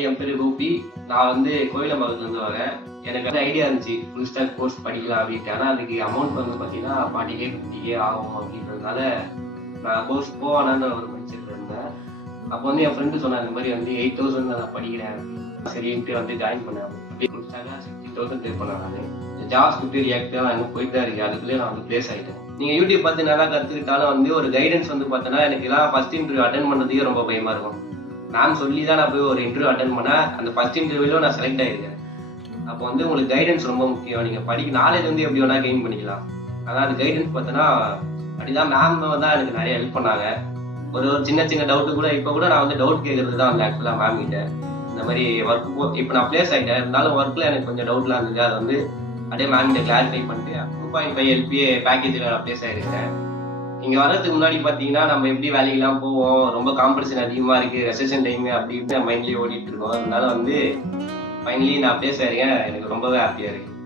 Hi, என் பேர் கோபி. நான் வந்து கோயிலம்பாக்கத்துலேருந்து வரேன். எனக்கு வந்து ஐடியா இருந்துச்சு ஃபுல் ஸ்டாக் கோர்ஸ் படிக்கலாம் அப்படின்ட்டு. ஆனால் அதுக்கு அமௌண்ட் வந்து பார்த்தீங்கன்னா 40K 50K ஆகும் அப்படின்றதுனால நான் கோர்ஸ் போவானான்னு ஒரு மைண்ட் செட்டில் இருந்தேன். அப்போ வந்து என் ஃப்ரெண்டு சொன்னான், இந்த மாதிரி வந்து 8,000 நான் படிக்கிறேன் சரின்ட்டு வந்து ஜாயின் பண்ணேன். ஃபுல் ஸ்டாக்காக 60,000 பே பண்ணேன். நான் ஜாவா ஸ்கிரிப்ட் ரியாக்ட் நான் இன்னும் போயிட்டு தான் இருக்கேன். அதுக்குள்ளேயே நான் வந்து பிளேஸ் ஆகிட்டேன். நீங்கள் யூடியூப் பார்த்து நல்லா கற்றுக்கிட்டாலும் வந்து ஒரு கைடன்ஸ் வந்து பார்த்தோன்னா எனக்கு எல்லாம் ஃபஸ்ட் இன்டர்வியூ அட்டன் பண்ணுறதுக்கே ரொம்ப பயமாக இருக்கும். நான் சொல்லி தான் நான் போய் ஒரு இன்டர்வியூ அட்டன் பண்ணேன். அந்த ஃபர்ஸ்ட் இன்டர்வியூல நான் செலக்ட் ஆகிருக்கேன். அப்போ வந்து உங்களுக்கு கைடன்ஸ் ரொம்ப முக்கியம். நீங்கள் படிக்க நாலேஜ் வந்து எப்படி வேணால் கெயின் பண்ணிக்கலாம். ஆனால் அது கைடன்ஸ் பார்த்தோன்னா அப்படிதான் மேம் தான் எனக்கு நிறைய ஹெல்ப் பண்ணாங்க. ஒரு சின்ன சின்ன டவுட்டு கூட இப்போ கூட நான் வந்து டவுட் கேட்கறது தான் வந்து ஆக்சுவலாக மேம் கிட்ட. இந்த மாதிரி ஒர்க் இப்போ நான் பிளேஸ் ஆகிட்டேன், இருந்தாலும் ஒர்க்கில் எனக்கு கொஞ்சம் டவுட்லாம் இருந்துச்சு. அதை வந்து அப்படியே மேம் கிட்ட கிளாரிஃபை பண்ணிட்டு 2.5 LPA பேக்கேஜில் நான் பிளேஸ் ஆகிருக்கேன். இங்கே வர்றதுக்கு முன்னாடி பார்த்தீங்கன்னா நம்ம எப்படி வேலைக்கெல்லாம் போவோம், ரொம்ப காம்படிஷன் அதிகமாக இருக்குது, ரெசெஷன் டைம் அப்படி இப்படி மைண்ட்லேயே ஓடிட்டு இருக்கோம். அதனால வந்து ஃபைனலி நான் பிளேஸ் ஆகிருக்கேன். எனக்கு ரொம்பவே ஹாப்பியாக இருக்குது.